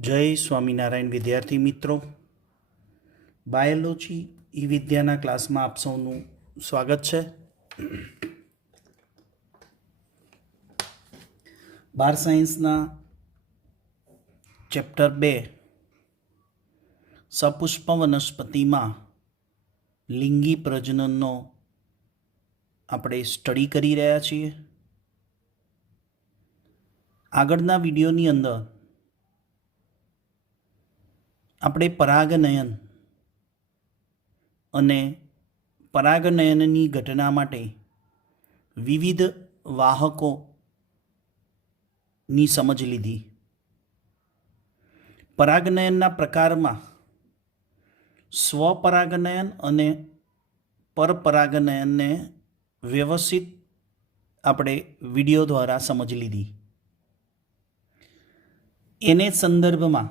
જય સ્વામિનારાયણ વિદ્યાર્થી મિત્રો, બાયોલોજી ઈ વિદ્યાના ક્લાસમાં આપ સૌનું સ્વાગત છે. બાર સાયન્સના ચેપ્ટર 2 સપુષ્પ વનસ્પતિમાં લિંગી પ્રજનનનો આપણે સ્ટડી કરી રહ્યા છીએ. આગળના વિડીયોની અંદર આપણે પરાગનયન અને પરાગનયનની ઘટના માટે વિવિધ વાહકોની સમજ લીધી. પરાગનયનના પ્રકારમાં સ્વપરાગનયન અને પરપરાગનયનને વ્યવસ્થિત આપણે વિડીયો દ્વારા સમજ લીધી. એને સંદર્ભમાં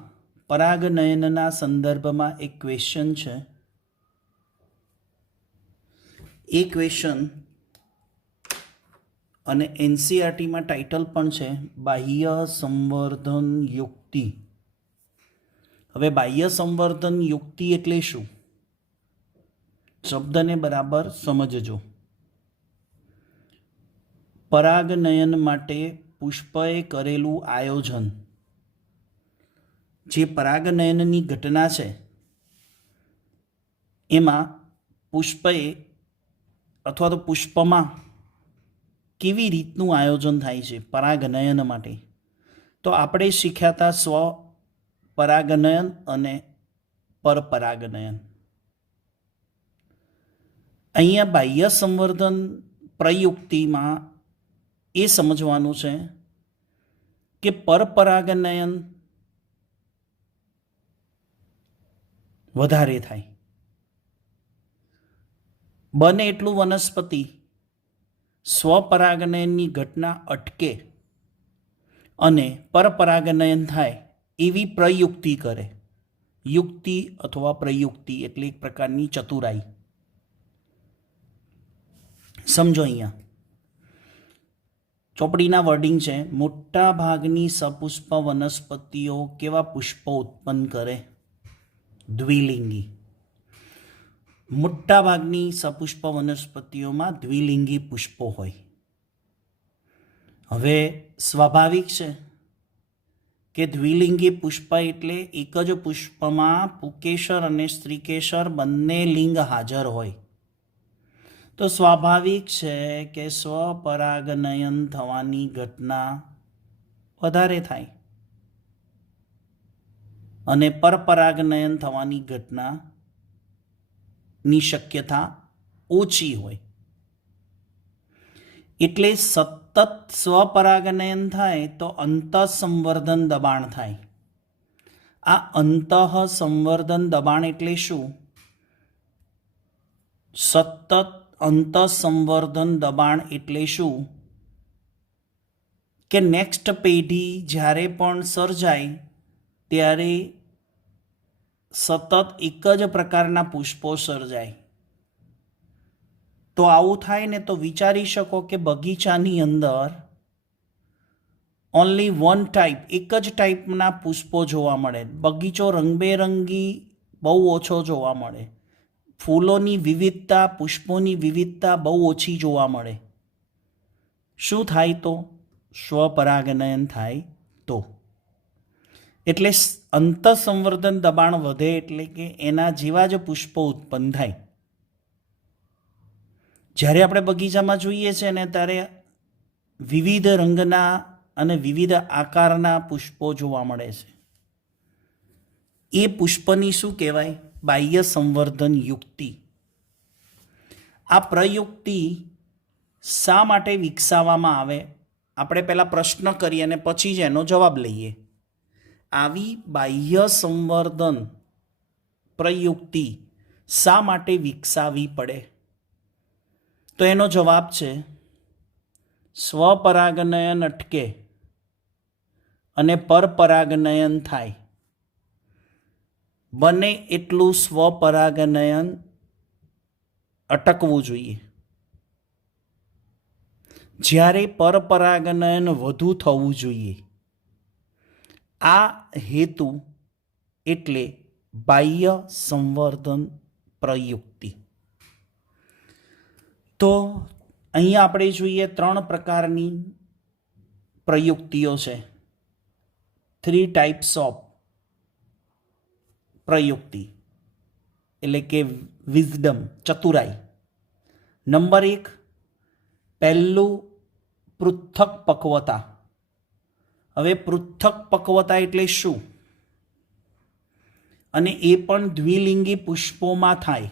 પરાગનયનના સંદર્ભમાં એક ક્વેશ્ચન છે. એ ક્વેશ્ચન અને એનસીઆરટીમાં ટાઇટલ પણ છે બાહ્ય સંવર્ધન યુક્તિ. હવે બાહ્ય સંવર્ધન યુક્તિ એટલે શું? શબ્દને બરાબર સમજજો. પરાગનયન માટે પુષ્પએ કરેલું આયોજન, જે પરાગનયનની ઘટના છે એમાં પુષ્પએ અથવા તો પુષ્પમાં કેવી રીતનું આયોજન થાય છે પરાગનયન માટે, તો આપણે શીખ્યા હતા સ્વ પરાગનયન અને પરપરાગનયન. અહીંયા બાહ્ય સંવર્ધન પ્રયુક્તિમાં એ સમજવાનું છે કે પરપરાગનયન વધારે થાય. બને એટલું વનસ્પતિ સ્વપરાગનયનની ઘટના અટકે અને પરપરાગનયન થાય એવી પ્રયુક્તિ કરે. યુક્તિ અથવા પ્રયુક્તિ એટલે એક પ્રકારની ચતુરાઈ. સમજો, અહીંયા ચોપડીના વર્ડિંગ છે, મોટા ભાગની સપુષ્પ વનસ્પતિઓ કેવા પુષ્પો ઉત્પન્ન કરે? દ્વિલિંગી. મોટા ભાગની સપુષ્પ વનસ્પતિઓમાં દ્વિલિંગી પુષ્પો હોય. હવે સ્વાભાવિક છે કે દ્વિલિંગી પુષ્પ એટલે એક જ પુષ્પમાં પુંકેસર અને સ્ત્રીકેસર બંને લિંગ હાજર હોય. તો સ્વાભાવિક છે કે સ્વપરાગનયન થવાની ઘટના વધારે થાય અને પરપરાગનયન થવાની ઘટનાની શક્યતા ઓછી હોય. એટલે સતત સ્વપરાગનયન થાય તો અંતઃસંવર્ધન દબાણ થાય. આ અંતઃસંવર્ધન દબાણ એટલે શું? સતત અંતઃસંવર્ધન દબાણ એટલે શું કે નેક્સ્ટ પેઢી જ્યારે પણ સર્જાય ત્યારે સતત એક જ પ્રકારના પુષ્પો સર્જાય. તો આવું થાય ને તો વિચારી શકો કે બગીચાની અંદર ઓનલી વન ટાઈપ, એક જ ટાઈપના પુષ્પો જોવા મળે. બગીચો રંગબેરંગી બહુ ઓછો જોવા મળે. ફૂલોની વિવિધતા, પુષ્પોની વિવિધતા બહુ ઓછી જોવા મળે. શું થાય? તો સ્વપરાગનયન થાય તો. એટલે અંતઃસંવર્ધન દબાણ વધે એટલે કે એના જેવા જ પુષ્પો ઉત્પન્ન થાય. જ્યારે આપણે બગીચામાં જોઈએ છે ને ત્યારે વિવિધ રંગના અને વિવિધ આકારના પુષ્પો જોવા મળે છે. એ પુષ્પની શું કહેવાય? બાહ્ય સંવર્ધન યુક્તિ. આ પ્રયુક્તિ શા માટે વિકસાવવામાં આવે? આપણે પહેલાં પ્રશ્ન કરીએ અને પછી જ એનો જવાબ લઈએ. આવી બાહ્ય સંવર્ધન પ્રયુક્તિ શા માટે વિકસાવવી પડે? તો એનો જવાબ છે સ્વપરાગનયન અટકે અને પરપરાગનયન થાય. બને એટલું સ્વપરાગનયન અટકવું જોઈએ. જ્યારે પરપરાગનયન વધુ થવું જોઈએ. આ હેતુ એટલે બાહ્ય સંવર્ધન પ્રયુક્તિ. તો અહીંયા આપણે જોઈએ 3 પ્રકારની પ્રયુક્તિઓ છે. 3 ટાઈપ્સ ઓફ પ્રયુક્તિ એટલે કે વિઝડમ, ચતુરાઈ. નંબર 1, પહેલું પૃથક પક્વતા. હવે પૃથક પક્વતા એટલે શું? અને એ પણ દ્વિલિંગી પુષ્પોમાં થાય.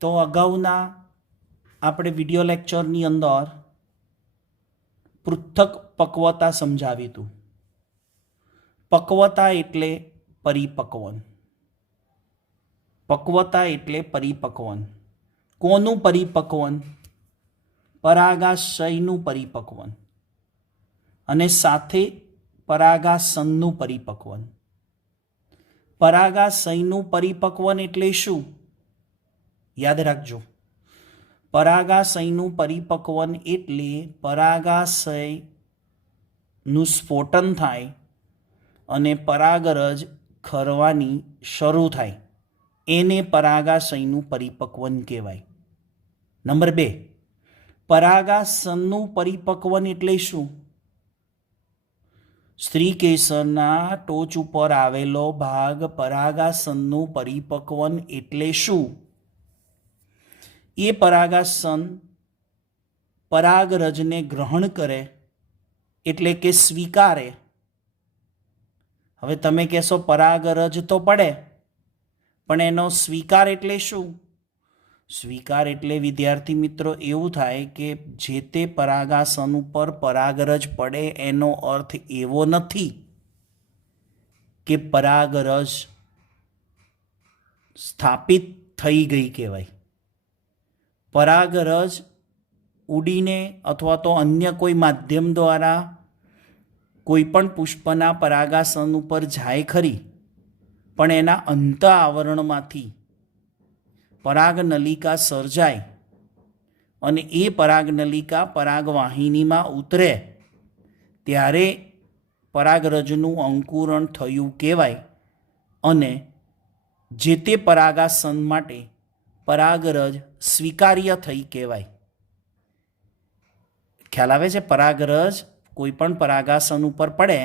તો અગાઉના આપણે વિડિયો લેક્ચરની અંદર પૃથક પક્વતા સમજાવ્યું હતું. પક્વતા એટલે પરિપક્વન. પક્વતા એટલે પરિપક્વન. કોનું પરિપક્વન? પરાગાશયનું પરિપક્વન અને સાથે પરાગાસનનું પરિપક્વન. પરાગાશયનું પરિપક્વન એટલે શું? યાદ રાખજો, પરાગાશયનું પરિપક્વન એટલે પરાગાશયનું સ્ફોટન થાય અને પરાગરજ ખરવાની શરૂ થાય, એને પરાગાશયનું પરિપક્વન કહેવાય. નંબર 2, પરાગાસનનું પરિપક્વન એટલે શું? સ્ત્રીકેસરના ટોચ ઉપર આવેલો ભાગ પરાગાસનનું પરિપક્વન એટલે શું? એ પરાગાસન પરાગરજને ગ્રહણ કરે એટલે કે સ્વીકારે. હવે તમે કહેશો પરાગરજ તો પડે, પણ એનો સ્વીકાર એટલે શું? સ્વીકાર એટલે વિદ્યાર્થી મિત્રો એવું થાય કે જે તે પરાગાસન ઉપર પરાગરજ પડે એનો અર્થ એવો નથી કે પરાગરજ સ્થાપિત થઈ ગઈ કહેવાય. પરાગરજ ઉડીને અથવા તો અન્ય કોઈ માધ્યમ દ્વારા કોઈ પણ પુષ્પના પરાગાસન ઉપર જાય ખરી, પણ એના અંત આવરણમાંથી પરાગનલિકા સર્જાય અને એ પરાગનલિકા પરાગવાહિનીમાં ઉતરે ત્યારે પરાગરજનું અંકુરણ થયું કહેવાય અને જે તે પરાગાસન માટે પરાગરજ સ્વીકાર્ય થઈ કહેવાય. ખ્યાલ આવે છે? પરાગરજ કોઈ પણ પરાગાસન ઉપર પડે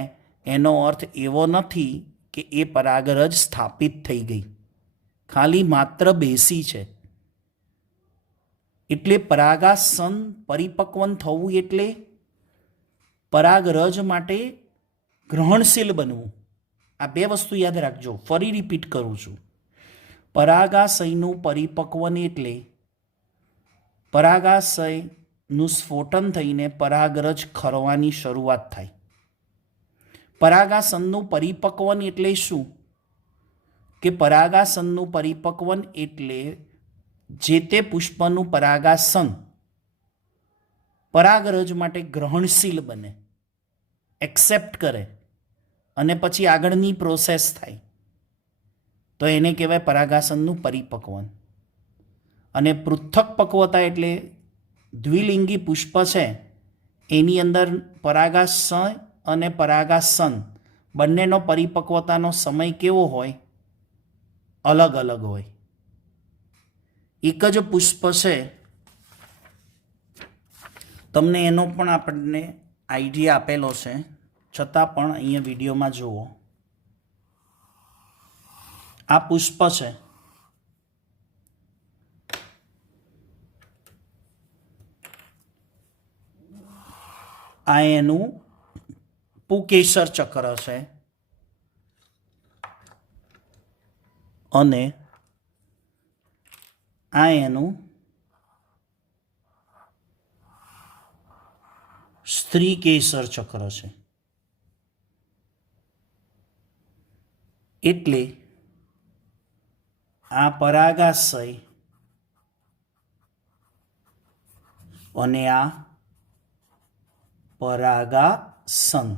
એનો અર્થ એવો નથી કે એ પરાગરજ સ્થાપિત થઈ ગઈ, ખાલી માત્ર બેસી છે. એટલે પરાગાસન પરિપક્વન થવું એટલે પરાગરજ માટે ગ્રહણશીલ બનવું. આ 2 વસ્તુ યાદ રાખજો. ફરી રિપીટ કરું છું. પરાગાશયનું પરિપક્વન એટલે પરાગાશયનું સ્ફોટન થઈને પરાગરજ ખરવાની શરૂઆત થાય. પરાગાસનનું પરિપક્વન એટલે શું? કે પરાગાસનનું પરિપક્વન એટલે જે તે પુષ્પનું પરાગાસન પરાગરજ માટે ગ્રહણશીલ બને, એક્સેપ્ટ કરે અને પછી આગળની પ્રોસેસ થાય, તો એને કહેવાય પરાગાસનનું પરિપક્વન. અને પૃથક પક્વતા એટલે દ્વિલિંગી પુષ્પ છે એની અંદર પરાગાશય અને પરાગાસન બંનેનો પરિપક્વતાનો સમય કેવો હોય? અલગ અલગ હોય. એક જ પુષ્પ છે, તમને એનો પણ આપણને આઈડિયા આપેલો છે, છતાં પણ અહીંયા વિડીયોમાં જુઓ. આ પુષ્પ છે, આ એનું પુકેસર ચક્ર છે અને આ એનું સ્ત્રીકેસર ચક્ર છે. એટલે આ પરાગાશય અને આ પરાગાસન.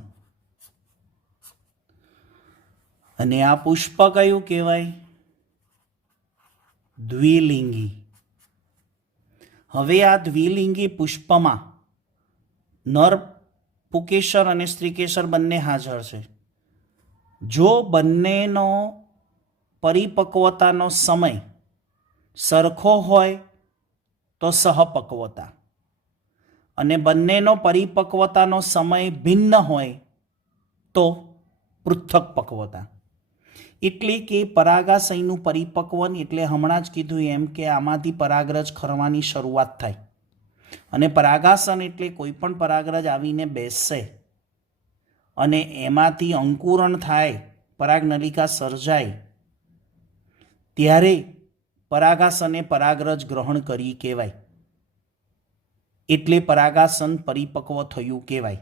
અને આ પુષ્પ કયું કહેવાય? દ્વિલિંગી. હવે આ દ્વિલિંગી પુષ્પમાં નર પુકેસર અને સ્ત્રીકેસર બંને હાજર છે. જો બંનેનો પરિપક્વતાનો સમય સરખો હોય તો સહપક્વતા, અને બંનેનો પરિપક્વતાનો સમય ભિન્ન હોય તો પૃથક પક્વતા. એટલે કે પરાગાશયનું પરિપક્વન એટલે હમણાં જ કીધું એમ કે આમાંથી પરાગરજ ખરવાની શરૂઆત થાય, અને પરાગાસન એટલે કોઈ પણ પરાગરજ આવીને બેસશે અને એમાંથી અંકુરણ થાય, પરાગનલિકા સર્જાય, ત્યારે પરાગાસને પરાગરજ ગ્રહણ કરી કહેવાય. એટલે પરાગાસન પરિપક્વ થયું કહેવાય.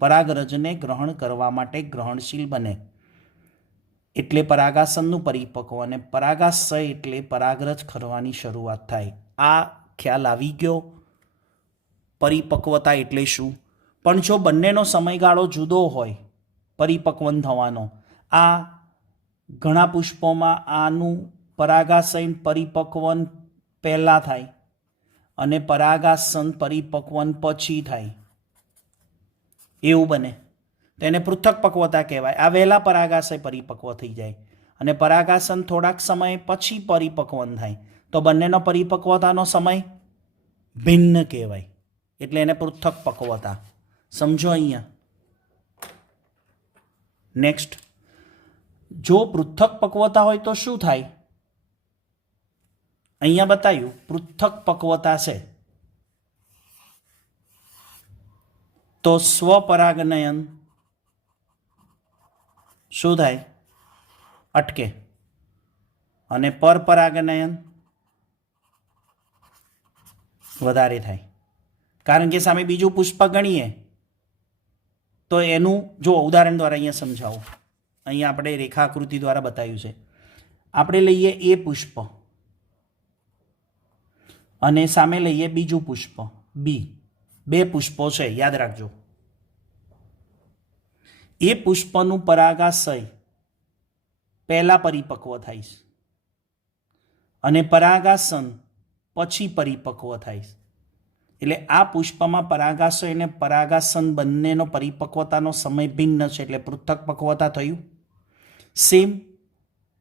પરાગરજને ગ્રહણ કરવા માટે ગ્રહણશીલ બને એટલે પરાગાસનનું પરિપક્વ, અને પરાગાશય એટલે પરાગરજ ખરવાની શરૂઆત થાય. આ ખ્યાલ આવી ગયો પરિપક્વતા એટલે શું. પણ જો બંનેનો સમયગાળો જુદો હોય પરિપક્વન થવાનો, આ ઘણા પુષ્પોમાં આનું પરાગાશય પરિપક્વન પહેલાં થાય અને પરાગાસન પરિપક્વન પછી થાય, એવું બને તો એને પૃથક પક્વતા કહેવાય. આ વહેલા પરાગાશય પરિપક્વ થઈ જાય અને પરાગાસન થોડાક સમય પછી પરિપક્વન થાય, તો બંનેનો પરિપક્વતાનો સમય ભિન્ન કહેવાય, એટલે એને પૃથક પક્વતા. સમજો અહીંયા. નેક્સ્ટ, જો પૃથક પક્વતા હોય તો શું થાય? અહીંયા બતાવ્યું પૃથક પક્વતા છે તો સ્વપરાગનયન શું થાય? અટકે. અને પરપરાગનયન વધારે થાય. કારણ કે સામે બીજું પુષ્પ ગણીએ તો એનું જો ઉદાહરણ દ્વારા અહીંયા સમજાવું. અહીંયા આપણે રેખાકૃતિ દ્વારા બતાવ્યું છે. આપણે લઈએ એ પુષ્પ અને સામે લઈએ બીજું પુષ્પ બી. બે પુષ્પો છે, યાદ રાખજો. એ પુષ્પનું પરાગાશય પહેલા પરિપક્વ થાય છે અને પરાગાસન પછી પરિપક્વ થાય છે. એટલે આ પુષ્પમાં પરાગાશય અને પરાગાસન બંનેનો પરિપક્વતાનો સમય ભિન્ન છે, એટલે પૃથક પક્વતા થયું. સેમ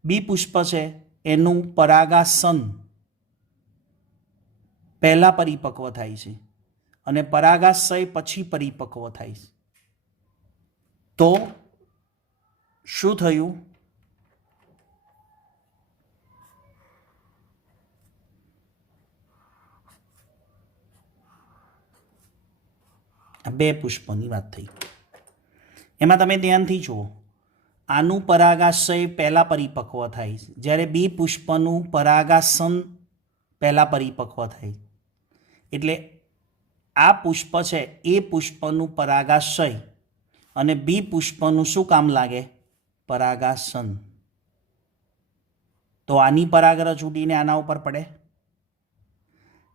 બી પુષ્પ છે, એનું પરાગાસન પહેલા પરિપક્વ થાય છે અને પરાગાશય પછી પરિપક્વ થાય છે. તો શું થયું? બે પુષ્પોની વાત થઈ. એમાં તમે ધ્યાનથી જુઓ, આનું પરાગાશય પહેલા પરિપક્વ થાય છે, જ્યારે બી પુષ્પનું પરાગાસન પહેલા પરિપક્વ થાય. એટલે આ પુષ્પ છે એ પુષ્પનું પરાગાશય અને બી પુષ્પનું શું કામ લાગે? પરાગાસન. તો આની પરાગરજ ઉડીને આના ઉપર પડે.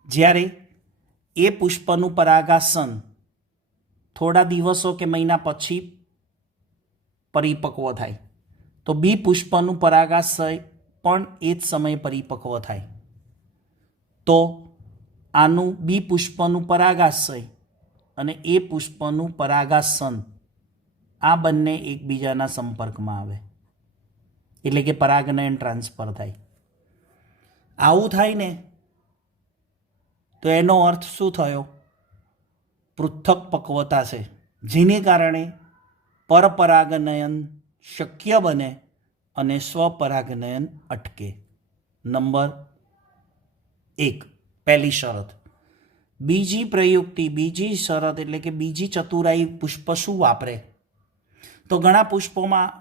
જ્યારે એ પુષ્પનું પરાગાસન થોડા દિવસો કે મહિના પછી પરિપક્વ થાય, તો બી પુષ્પનું પરાગાશય પણ એ જ સમયે પરિપક્વ થાય. તો આનું બી પુષ્પનું પરાગાશય અને એ પુષ્પનું પરાગાસન આ બંને એકબીજાના સંપર્કમાં આવે, એટલે કે પરાગનયન ટ્રાન્સફર થાય. આવું થાય ને તો એનો અર્થ શું થયો? પૃથક પક્વતા છે, જેને કારણે પરપરાગનયન શક્ય બને અને સ્વપરાગનયન અટકે. નંબર 1 પહેલી શરત. બીજી પ્રયુક્તિ, બીજી શરત એટલે કે બીજી ચતુરાઈ પુષ્પ શું વાપરે? તો ઘણા પુષ્પોમાં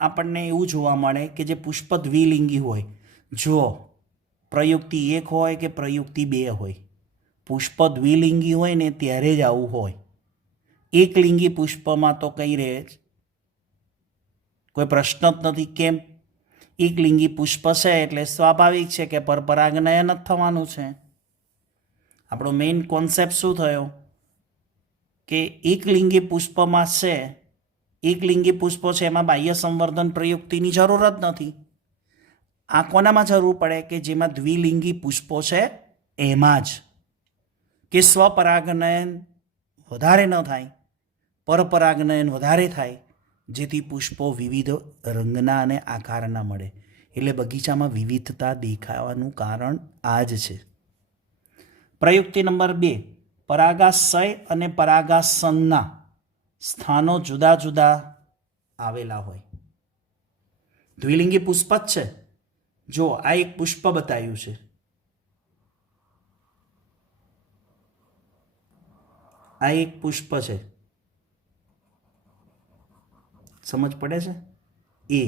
આપણને એવું જોવા મળે કે જે પુષ્પ દ્વિલિંગી હોય. જો પ્રયુક્તિ 1 હોય કે પ્રયુક્તિ 2 હોય, પુષ્પ દ્વિલિંગી હોય ને ત્યારે જ આવું હોય. એકલિંગી પુષ્પમાં તો કંઈ રહે જ કોઈ પ્રશ્ન જ નથી. કેમ? એકલિંગી પુષ્પ છે એટલે સ્વાભાવિક છે કે પરપરાગનયન જ થવાનું છે. આપણો મેઇન કોન્સેપ્ટ શું થયો કે એકલિંગી પુષ્પમાં છે, એકલિંગી પુષ્પો છે એમાં બાહ્ય સંવર્ધન પ્રયુક્તિની જરૂર જ નથી. આ કોનામાં જરૂર પડે? કે જેમાં દ્વિલિંગી પુષ્પો છે એમાં જ, કે સ્વપરાગનયન વધારે ન થાય, પરપરાગનયન વધારે થાય, જેથી પુષ્પો વિવિધ રંગના અને આકારના મળે. એટલે બગીચામાં વિવિધતા દેખાવાનું કારણ આ જ છે. પ્રયુક્તિ નંબર 2, પરાગાશય અને પરાગાસનના સ્થાનો જુદા જુદા આવેલા હોય. દ્વિલિંગી પુષ્પ જ છે. જો આ એક પુષ્પ બતાવ્યું છે, આ એક પુષ્પ છે, સમજ પડે છે? એ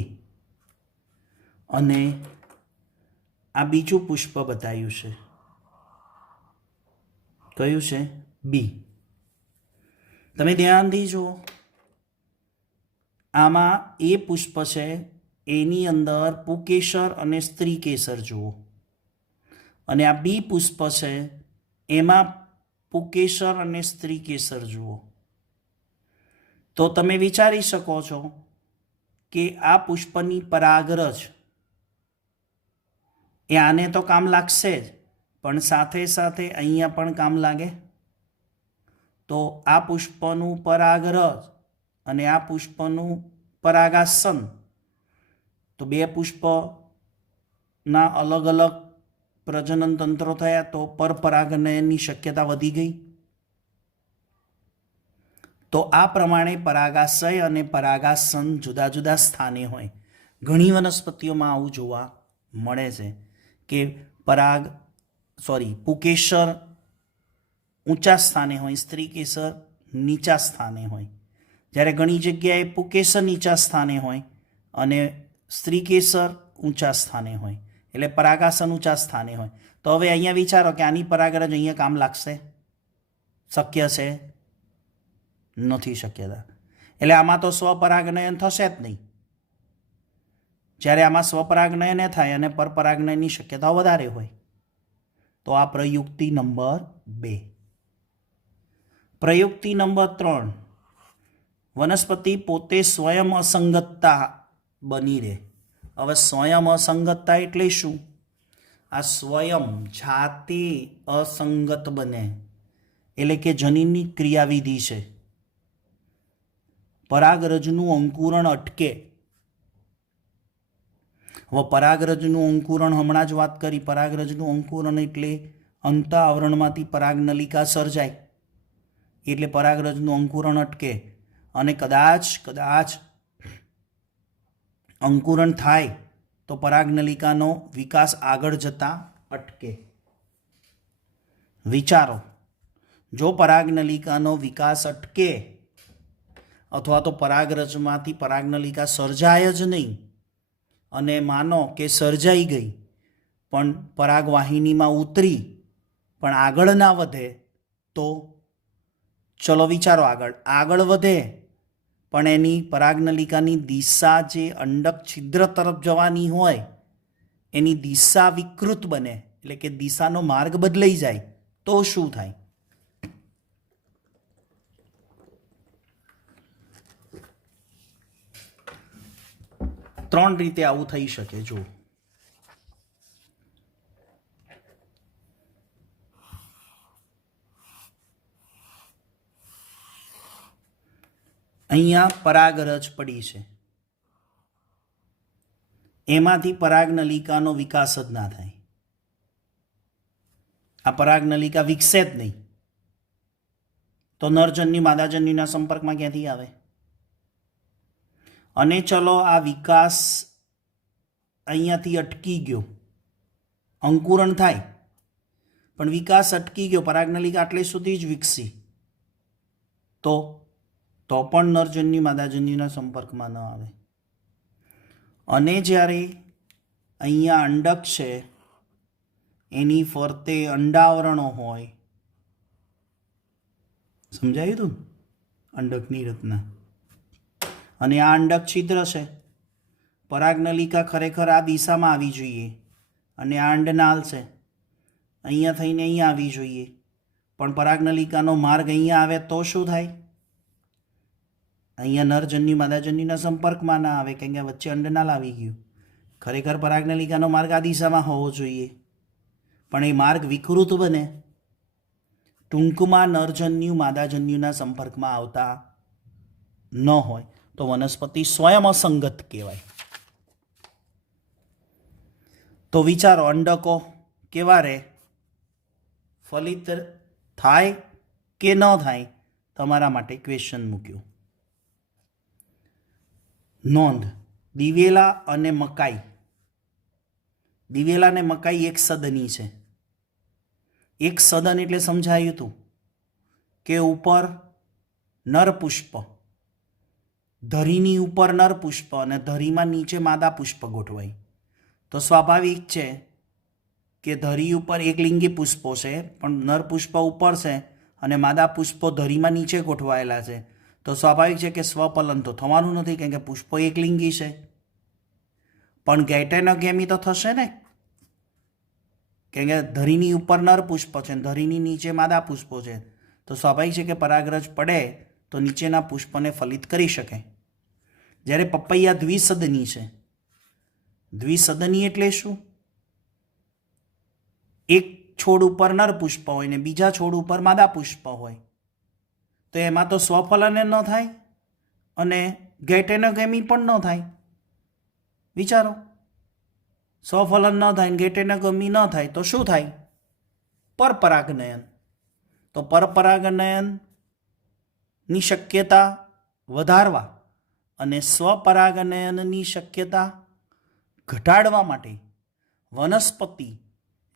અને આ બીજું પુષ્પ બતાવ્યું છે, કયું છે? બી. તમે ધ્યાનથી જુઓ, આમાં એ પુષ્પ છે, એની અંદર પુકેસર અને સ્ત્રી કેસર જુઓ, અને આ બી પુષ્પ છે, એમાં પુકેસર અને સ્ત્રી કેસર જુઓ. તો તમે વિચારી શકો છો કે આ પુષ્પની પરાગરજ એ આને તો કામ લાગશે જ, પણ સાથે સાથે અહીંયા પણ કામ લાગે. તો આ પુષ્પનું પરાગરજ અને આ પુષ્પનું પરાગાસન, તો બે પુષ્પના અલગ અલગ પ્રજનન તંત્રો થયા, તો પરપરાગનયનની શક્યતા વધી ગઈ. તો આ પ્રમાણે પરાગાશય અને પરાગાસન જુદા જુદા સ્થાને હોય. ઘણી વનસ્પતિઓમાં આવું જોવા મળે છે કે પુકેસર ઊંચા સ્થાને હોય, સ્ત્રી કેસર નીચા સ્થાને હોય. જ્યારે ઘણી જગ્યાએ પુકેસર નીચા સ્થાને હોય અને સ્ત્રી કેસર ઊંચા સ્થાને હોય, એટલે પરાગાસન ઊંચા સ્થાને હોય. તો હવે અહીંયા વિચારો કે આની પરાગરજ અહીંયા કામ લાગશે? શક્ય છે? નથી શક્યતા. એટલે આમાં તો સ્વપરાગનયન થશે જ નહીં. જ્યારે આમાં સ્વપરાગનયન થાય અને પરપરાગનયનની શક્યતાઓ વધારે હોય. તો આ પ્રયુક્તિ નંબર 2. પ્રયુક્તિ નંબર 3, વનસ્પતિ પોતે સ્વયં અસંગતતા બની રહે. હવે સ્વયં અસંગતતા એટલે શું? આ સ્વયં જાતે અસંગત બને, એટલે કે જનીનની ક્રિયાવિધિ છે. પરાગરજનું અંકુરણ અટકે. હવે પરાગરજનું અંકુરણ હમણાં જ વાત કરી. પરાગરજનું અંકુરણ એટલે અંત આવરણમાંથી પરાગનલિકા સર્જાય, એટલે પરાગરજનું અંકુરણ અટકે. અને કદાચ અંકુરણ થાય તો પરાગનલિકાનો વિકાસ આગળ જતા અટકે. વિચારો, જો પરાગનલિકાનો વિકાસ અટકે અથવા તો પરાગરજમાંથી પરાગનલિકા સર્જાય જ નહીં, અને માનો કે સર્જાઈ ગઈ પણ પરાગવાહિનીમાં ઉતરી પણ આગળ ના વધે, તો ચલો વિચારો, આગળ વધે પણ એની પરાગનલિકાની દિશા જે અંડક છિદ્ર તરફ જવાની હોય એની દિશા વિકૃત બને, એટલે કે દિશાનો માર્ગ બદલાઈ જાય, તો શું થાય? ત્રણ રીતે આવું થઈ શકે. જો અહીંયા પરાગરજ પડી છે, એમાંથી પરાગનલિકાનો વિકાસ જ ના થાય. આ પરાગનલિકા વિકસે જ નહીં, તો નરજન્યુ માદાજન્યુના સંપર્કમાં ક્યાંથી આવે? અને ચલો આ વિકાસ અહીંયાથી અટકી ગયો, અંકુરણ થાય પણ વિકાસ અટકી ગયો, પરાગનલિકા આટલે સુધી જ વિકસી, તો પણ નરજન્યુ માદાજન્યુના સંપર્કમાં ન આવે. અને જ્યારે અહીંયા અંડક છે એની ફરતે અંડાવરણો હોય, સમજાયું તું અંડકની રચના, અને આ અંડક છિદ્ર છે, પરાગનલિકા ખરેખર આ દિશામાં આવી જોઈએ અને આ અંડનાલ છે, અહીંયા થઈને અહીંયા આવી જોઈએ, પણ પરાગનલિકાનો માર્ગ અહીંયા આવે તો શું થાય? અહીંયા નરજન્યુ માદાજન્યુના સંપર્કમાં ના આવે, કેમ કે વચ્ચે અંડનાલ આવી ગયું. ખરેખર પરાગનલિકાનો માર્ગ આ દિશામાં હોવો જોઈએ, પણ એ માર્ગ વિકૃત બને. ટૂંકમાં નરજન્યુ માદાજન્યુના સંપર્કમાં આવતા ન હોય, તો વનસ્પતિ સ્વયં અસંગત કહેવાય. તો વિચારો, અંડકો કેવા રહે? ફલિત થાય કે ન થાય? તમારા માટે ક્વેશ્ચન મૂક્યું. નોંધ, દિવેલા અને મકાઈ, દિવેલા અને મકાઈ એક સદની છે. એક સદન એટલે સમજાયું હતું કે ઉપર નર પુષ્પ, ધરીની ઉપર નર પુષ્પ અને ધરીમાં નીચે માદા પુષ્પ ગોઠવાય. તો સ્વાભાવિક છે કે ધરી ઉપર એકલિંગી પુષ્પો છે, પણ નર પુષ્પ ઉપર છે અને માદા પુષ્પો ધરીમાં નીચે ગોઠવાયેલા છે. તો સ્વાભાવિક છે કે સ્વપલન તો થવાનું નથી, કેમ કે પુષ્પો એકલિંગી છે. પણ ગેટેનોગેમી તો થશે ને, કેમ કે ધરીની ઉપર નર પુષ્પ છે, ધરીની નીચે માદા પુષ્પો છે. તો સ્વાભાવિક છે કે પરાગરજ પડે તો નીચેના પુષ્પને ફલિત કરી શકે. જ્યારે પપૈયા દ્વિસદની છે. દ્વિસદની એટલે શું? એક છોડ ઉપર નર પુષ્પ હોય ને બીજા છોડ ઉપર માદા પુષ્પ હોય, તો એમાં તો સ્વફલન ન થાય અને ગેટેનોગેમી પણ ન થાય. વિચારો, સ્વફલન ન થાય, ગેટેનોગેમી ન થાય તો શું થાય? પરપરાગનયન. તો પરપરાગનયનની શક્યતા વધારવા અને સ્વપરાગનયનની શક્યતા ઘટાડવા માટે વનસ્પતિ,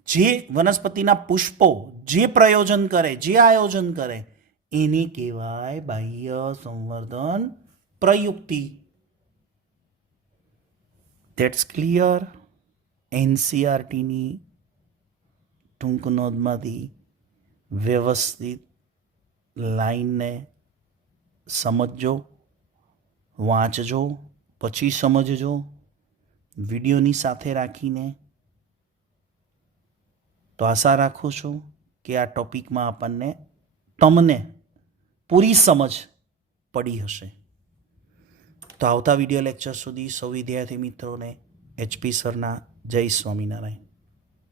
જે વનસ્પતિના પુષ્પો જે પ્રયોજન કરે, જે આયોજન કરે, એને કહેવાય બાહ્ય સંવર્ધન પ્રયુક્તિ. That's clear. એનસીઆરટીની ટૂંક નોંધમાંથી વ્યવસ્થિત લાઈનને સમજજો, વાંચજો, પછી સમજજો, વિડીયોની સાથે રાખીને. તો આશા રાખું છું કે આ ટોપિકમાં તમને પૂરી સમજ પડી હશે. તો આવતા વિડીયો લેક્ચર સુધી સૌ વિદ્યાર્થી મિત્રોને HP સરના જય સ્વામિનારાયણ.